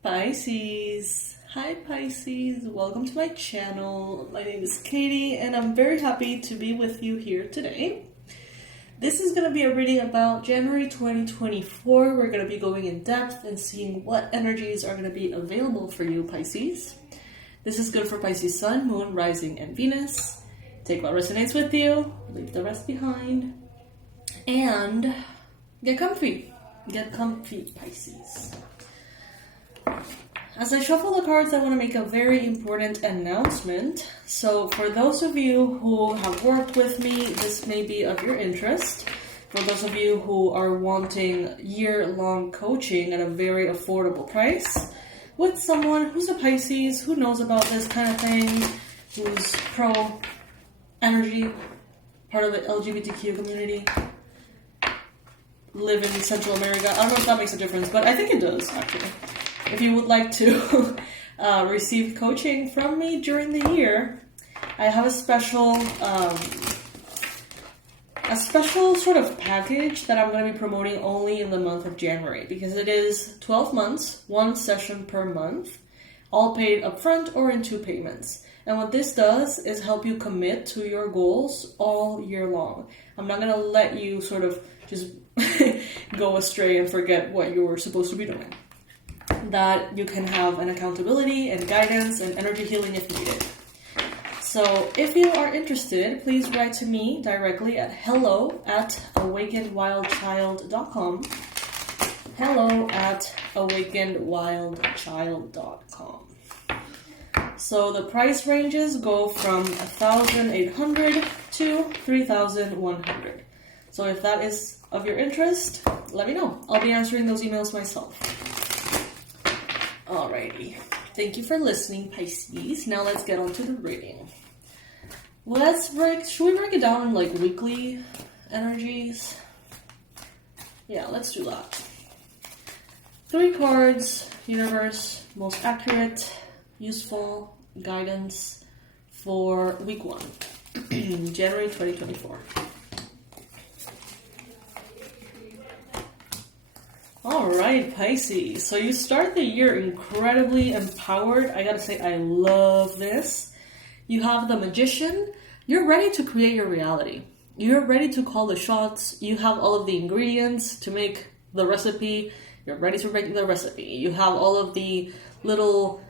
Pisces. Hi Pisces, welcome to my channel. My name is Katie and I'm very happy to be with you here today. This is going to be a reading about January 2024. We're going to be going in depth and seeing what energies are going to be available for you, Pisces. This is good for Pisces Sun, Moon, Rising, and Venus. Take what resonates with you, leave the rest behind, and get comfy. Get comfy, Pisces. As I shuffle the cards, I want to make a very important announcement. So for those of you who have worked with me, this may be of your interest. For those of you who are wanting year-long coaching at a very affordable price, with someone who's a Pisces, who knows about this kind of thing, who's pro-energy, part of the LGBTQ community, live in Central America. I don't know if that makes a difference, but I think it does, actually. If you would like to receive coaching from me during the year, I have a special sort of package that I'm going to be promoting only in the month of January, because it is 12 months, one session per month, all paid upfront or in 2 payments. And what this does is help you commit to your goals all year long. I'm not going to let you sort of just go astray and forget what you were supposed to be doing. That you can have an accountability and guidance and energy healing if needed. So if you are interested, please write to me directly at hello@awakenedwildchild.com. hello@awakenedwildchild.com. So the price ranges go from $1,800 to $3,100. So if that is of your interest, let me know. I'll be answering those emails myself. Alrighty. Thank you for listening, Pisces. Now let's get on to the reading. Should we break it down in like weekly energies? Yeah, let's do that. 3 cards, universe, most accurate, useful guidance for week 1, January 2024. Alright, Pisces. So you start the year incredibly empowered. I gotta say, I love this. You have the Magician. You're ready to create your reality. You're ready to call the shots. You have all of the ingredients to make the recipe. You're ready to make the recipe. You have all of the little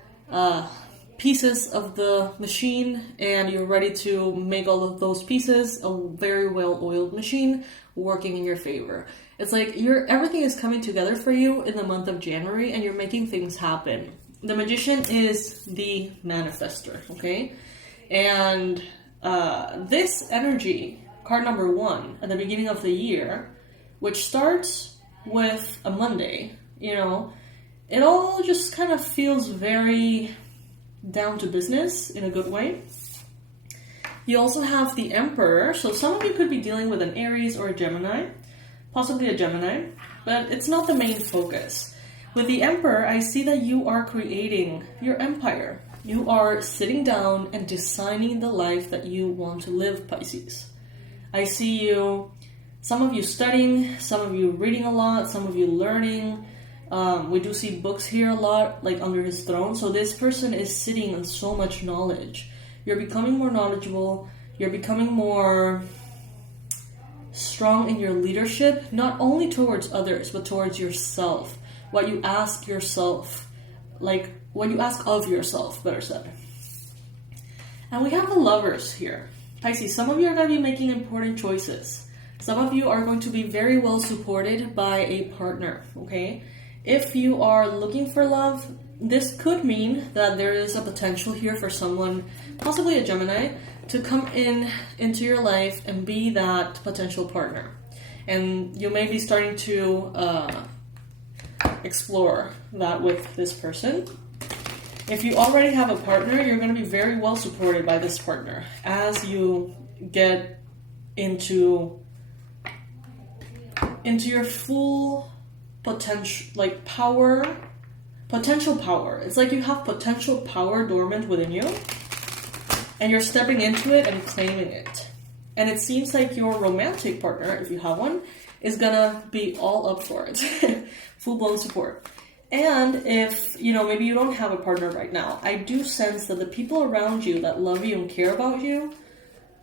pieces of the machine, and you're ready to make all of those pieces a very well-oiled machine working in your favor. It's like everything is coming together for you in the month of January, and you're making things happen. The Magician is the manifester, okay? And this energy, card number 1, at the beginning of the year, which starts with a Monday, it all just kind of feels very down to business in a good way. You also have the Emperor, so some of you could be dealing with an Aries or a Gemini, possibly a Gemini, but it's not the main focus. With the Emperor, I see that you are creating your empire. You are sitting down and designing the life that you want to live, Pisces. I see you, some of you studying, some of you reading a lot, some of you learning. We do see books here a lot, like under his throne. So this person is sitting on so much knowledge. You're becoming more knowledgeable. You're becoming more strong in your leadership, not only towards others, but towards yourself. What you ask yourself, like what you ask of yourself, better said. And we have the Lovers here. Pisces, some of you are going to be making important choices. Some of you are going to be very well supported by a partner, okay? If you are looking for love, this could mean that there is a potential here for someone, possibly a Gemini, to come into your life and be that potential partner. And you may be starting to explore that with this person. If you already have a partner, you're going to be very well supported by this partner as you get into your full potential, like potential power. It's like you have potential power dormant within you, and you're stepping into it and claiming it. And it seems like your romantic partner, if you have one, is gonna be all up for it. Full-blown support. And if, you know, maybe you don't have a partner right now, I do sense that the people around you that love you and care about you,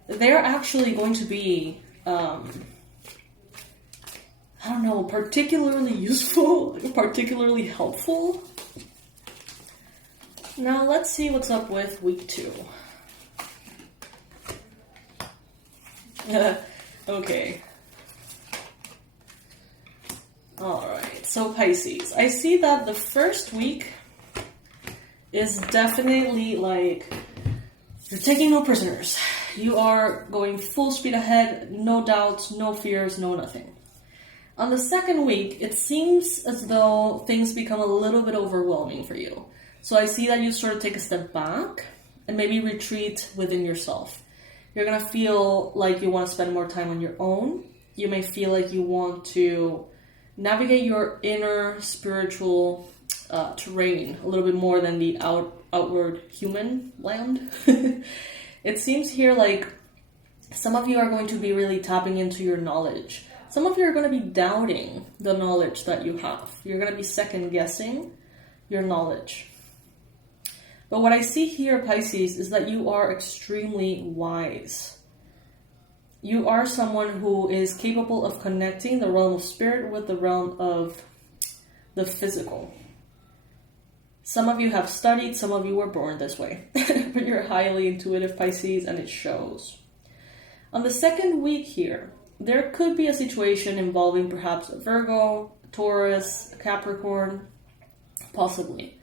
they're actually going to be, I don't know, particularly useful, particularly helpful. Now let's see what's up with week 2. Okay. Alright, so Pisces. I see that the first week is definitely like you're taking no prisoners. You are going full speed ahead, no doubts, no fears, no nothing. On the second week, it seems as though things become a little bit overwhelming for you. So I see that you sort of take a step back and maybe retreat within yourself. You're going to feel like you want to spend more time on your own. You may feel like you want to navigate your inner spiritual terrain a little bit more than the outward human land. It seems here like some of you are going to be really tapping into your knowledge. Some of you are going to be doubting the knowledge that you have. You're going to be second guessing your knowledge. But what I see here, Pisces, is that you are extremely wise. You are someone who is capable of connecting the realm of spirit with the realm of the physical. Some of you have studied, some of you were born this way. But you're highly intuitive, Pisces, and it shows. On the second week here, there could be a situation involving perhaps a Virgo, Taurus, Capricorn, possibly.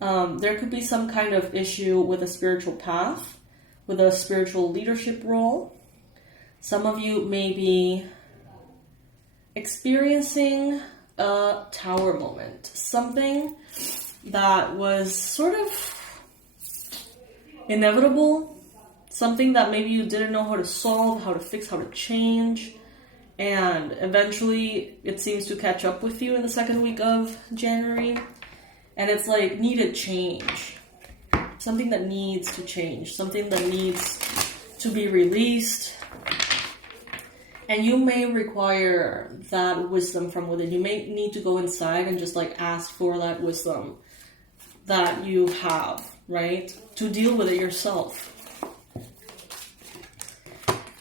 There could be some kind of issue with a spiritual path, with a spiritual leadership role. Some of you may be experiencing a tower moment, something that was sort of inevitable, something that maybe you didn't know how to solve, how to fix, how to change, and eventually it seems to catch up with you in the second week of January. And it's like needed change. Something that needs to change. Something that needs to be released. And you may require that wisdom from within. You may need to go inside and just like ask for that wisdom that you have, right? To deal with it yourself.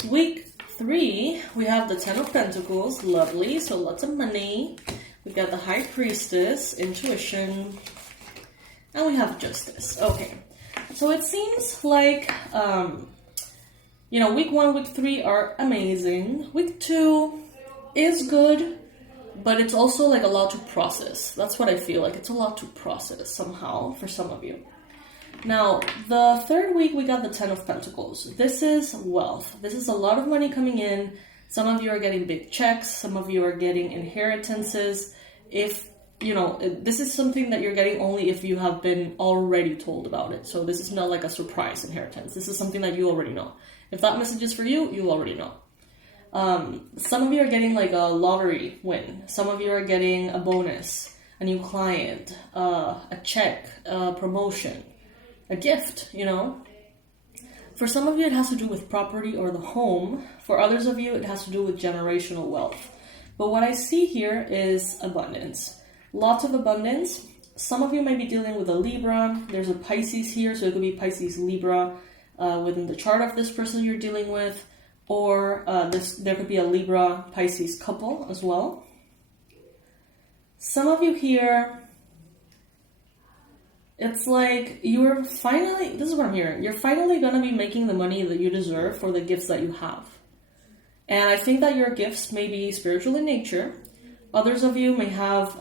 Week 3, we have the 10 of Pentacles. Lovely. So lots of money. We've got the High Priestess, Intuition, and we have Justice. Okay, so it seems like, you know, week 1, week 3 are amazing. Week 2 is good, but it's also like a lot to process. That's what I feel like. It's a lot to process somehow for some of you. Now, the third week, we got the 10 of Pentacles. This is wealth. This is a lot of money coming in. Some of you are getting big checks. Some of you are getting inheritances. If, you know, this is something that you're getting only if you have been already told about it. So this is not like a surprise inheritance. This is something that you already know. If that message is for you, you already know. Some of you are getting like a lottery win. Some of you are getting a bonus, a new client, a check, a promotion, a gift, you know. For some of you, it has to do with property or the home. For others of you, it has to do with generational wealth. But what I see here is abundance. Lots of abundance. Some of you may be dealing with a Libra. There's a Pisces here, so it could be Pisces, Libra within the chart of this person you're dealing with. Or there could be a Libra, Pisces couple as well. Some of you here, it's like you're finally, this is what I'm hearing, you're finally going to be making the money that you deserve for the gifts that you have. And I think that your gifts may be spiritual in nature. Others of you may have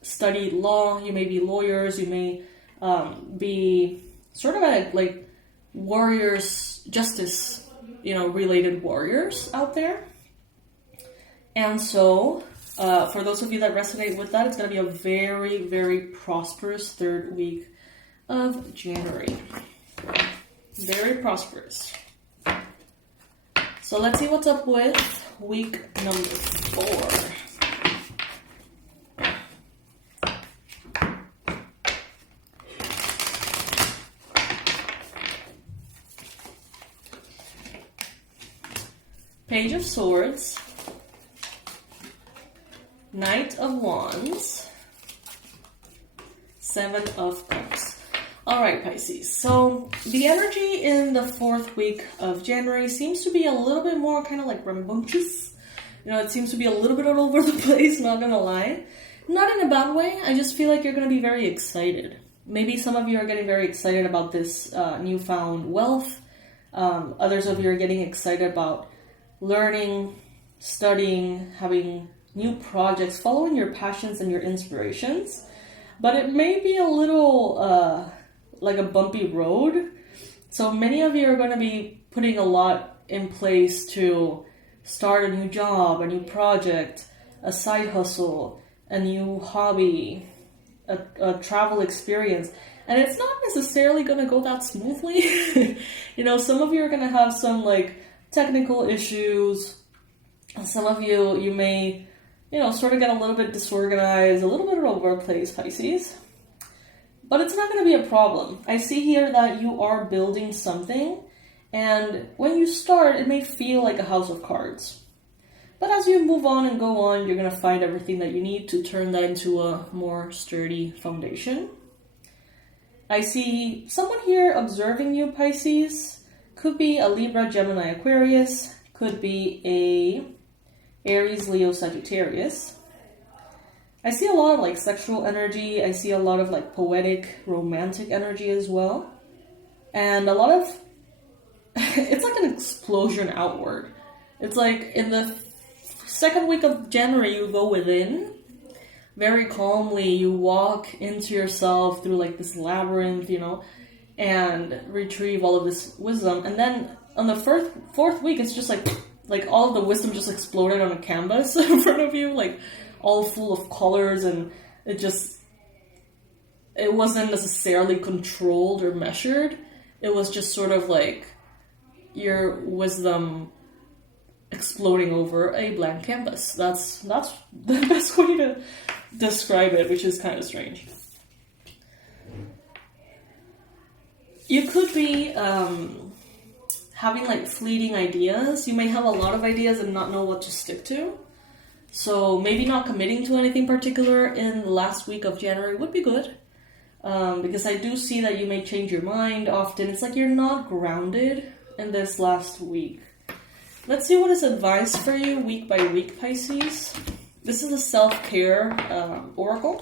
studied law. You may be lawyers. You may be sort of like warriors, justice, you know, related warriors out there. And so for those of you that resonate with that, it's going to be a very, very prosperous third week of January. Very prosperous. So let's see what's up with week number 4. Page of Swords, Knight of Wands, Seven of Cups. All right, Pisces. So the energy in the 4th week of January seems to be a little bit more kind of like rambunctious. You know, it seems to be a little bit all over the place, not gonna lie. Not in a bad way, I just feel like you're gonna be very excited. Maybe some of you are getting very excited about this newfound wealth. Others of you are getting excited about learning, studying, having new projects, following your passions and your inspirations. But it may be a little like a bumpy road. So many of you are going to be putting a lot in place to start a new job, a new project, a side hustle, a new hobby, a travel experience. And it's not necessarily going to go that smoothly. You know, some of you are going to have some like technical issues. Some of you may, you know, sort of get a little bit disorganized, a little bit all over the place, Pisces. But it's not going to be a problem. I see here that you are building something, and when you start, it may feel like a house of cards. But as you move on and go on, you're going to find everything that you need to turn that into a more sturdy foundation. I see someone here observing you, Pisces. Could be a Libra, Gemini, Aquarius. Could be a Aries, Leo, Sagittarius. I see a lot of like sexual energy. I see a lot of like poetic, romantic energy as well. And a lot of, it's like an explosion outward. It's like in the 2nd week of January, you go within. Very calmly, you walk into yourself through like this labyrinth, you know, and retrieve all of this wisdom. And then on the 4th week, it's just like all of the wisdom just exploded on a canvas in front of you, like all full of colors, and it wasn't necessarily controlled or measured. It was just sort of like your wisdom exploding over a blank canvas. That's the best way to describe it, which is kind of strange. You could be having like fleeting ideas. You may have a lot of ideas and not know what to stick to. So maybe not committing to anything particular in the last week of January would be good. Because I do see that you may change your mind often. It's like you're not grounded in this last week. Let's see what is advised for you week by week, Pisces. This is a self-care oracle.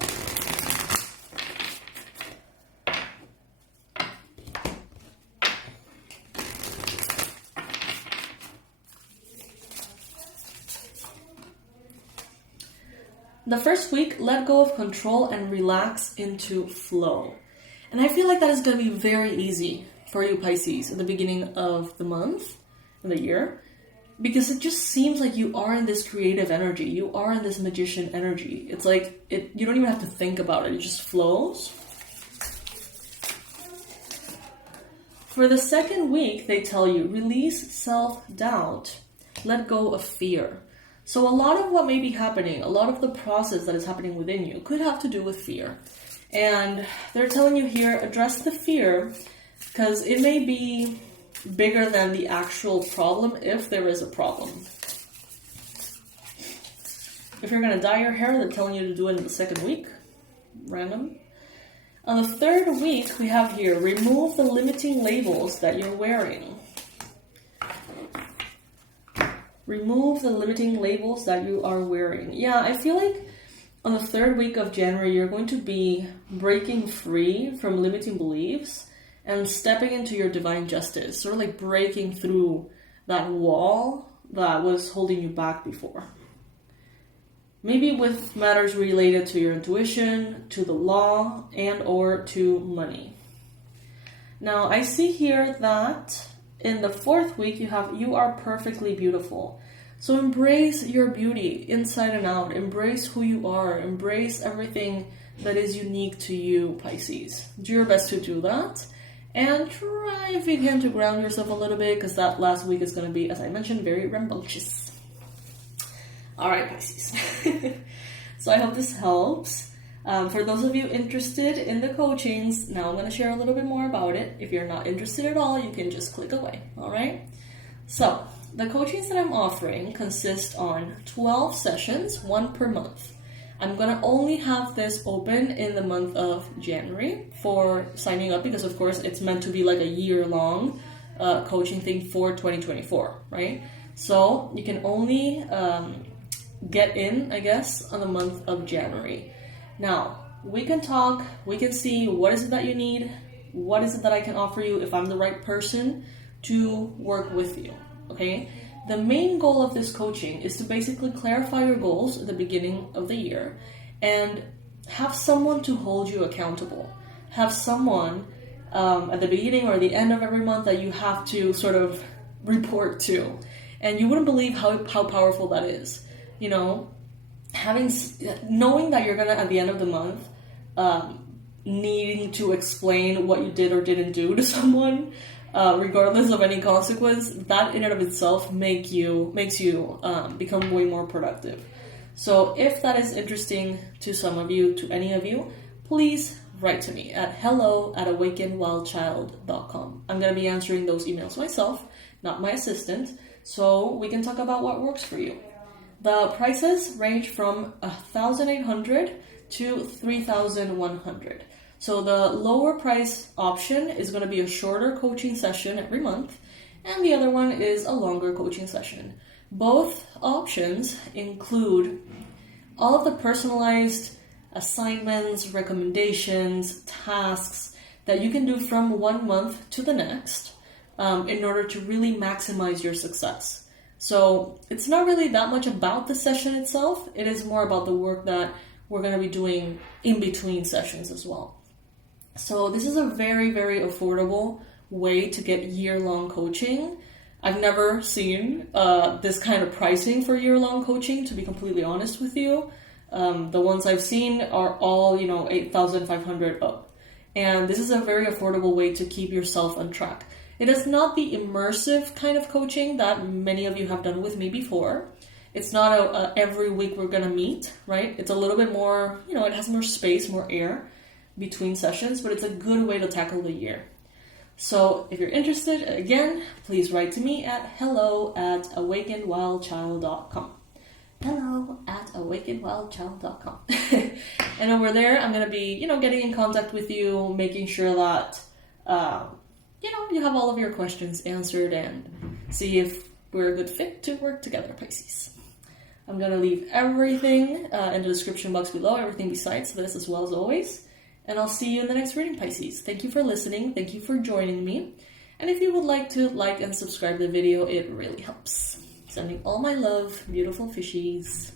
The first week, let go of control and relax into flow. And I feel like that is going to be very easy for you, Pisces, at the beginning of the month, in the year, because it just seems like you are in this creative energy. You are in this magician energy. It's like, you don't even have to think about it. It just flows. For the 2nd week, they tell you, release self-doubt. Let go of fear. So a lot of what may be happening, a lot of the process that is happening within you could have to do with fear. And they're telling you here, address the fear, because it may be bigger than the actual problem if there is a problem. If you're going to dye your hair, they're telling you to do it in the 2nd week. Random. On the 3rd week, we have here, remove the limiting labels that you're wearing. Remove the limiting labels that you are wearing. Yeah, I feel like on the 3rd week of January, you're going to be breaking free from limiting beliefs and stepping into your divine justice, sort of like breaking through that wall that was holding you back before. Maybe with matters related to your intuition, to the law, and or to money. Now, I see here that in the 4th week, you are perfectly beautiful. So embrace your beauty inside and out. Embrace who you are. Embrace everything that is unique to you, Pisces. Do your best to do that. And try, if you can, to ground yourself a little bit, because that last week is going to be, as I mentioned, very rambunctious. All right, Pisces. So I hope this helps. For those of you interested in the coachings, now I'm going to share a little bit more about it. If you're not interested at all, you can just click away, all right? So, the coachings that I'm offering consist on 12 sessions, 1 per month. I'm gonna only have this open in the month of January for signing up, because of course it's meant to be like a year-long coaching thing for 2024, right? So you can only get in, I guess, on the month of January. Now, we can talk, we can see what is it that you need, what is it that I can offer you if I'm the right person to work with you, okay? The main goal of this coaching is to basically clarify your goals at the beginning of the year and have someone to hold you accountable. Have someone at the beginning or the end of every month that you have to sort of report to. And you wouldn't believe how powerful that is. You know, knowing that you're gonna, at the end of the month, needing to explain what you did or didn't do to someone, regardless of any consequence, that in and of itself makes you become way more productive. So if that is interesting to some of you, to any of you, please write to me at hello@awakenwildchild.com. I'm going to be answering those emails myself, not my assistant, so we can talk about what works for you. The prices range from $1,800 to $3,100. So the lower price option is going to be a shorter coaching session every month, and the other one is a longer coaching session. Both options include all of the personalized assignments, recommendations, tasks that you can do from 1 month to the next in order to really maximize your success. So it's not really that much about the session itself. It is more about the work that we're going to be doing in between sessions as well. So this is a very, very affordable way to get year-long coaching. I've never seen this kind of pricing for year-long coaching, to be completely honest with you. The ones I've seen are all, $8,500 up. And this is a very affordable way to keep yourself on track. It is not the immersive kind of coaching that many of you have done with me before. It's not a every week we're gonna meet, right? It's a little bit more, it has more space, more air between sessions, but it's a good way to tackle the year. So if you're interested, again, please write to me at hello@awakenwildchild.com. hello@awakenwildchild.com. And over there, I'm going to be, getting in contact with you, making sure that, you have all of your questions answered and see if we're a good fit to work together, Pisces. I'm going to leave everything in the description box below, everything besides this as well as always. And I'll see you in the next reading, Pisces. Thank you for listening. Thank you for joining me. And if you would like to like and subscribe the video, it really helps. Sending all my love, beautiful fishies.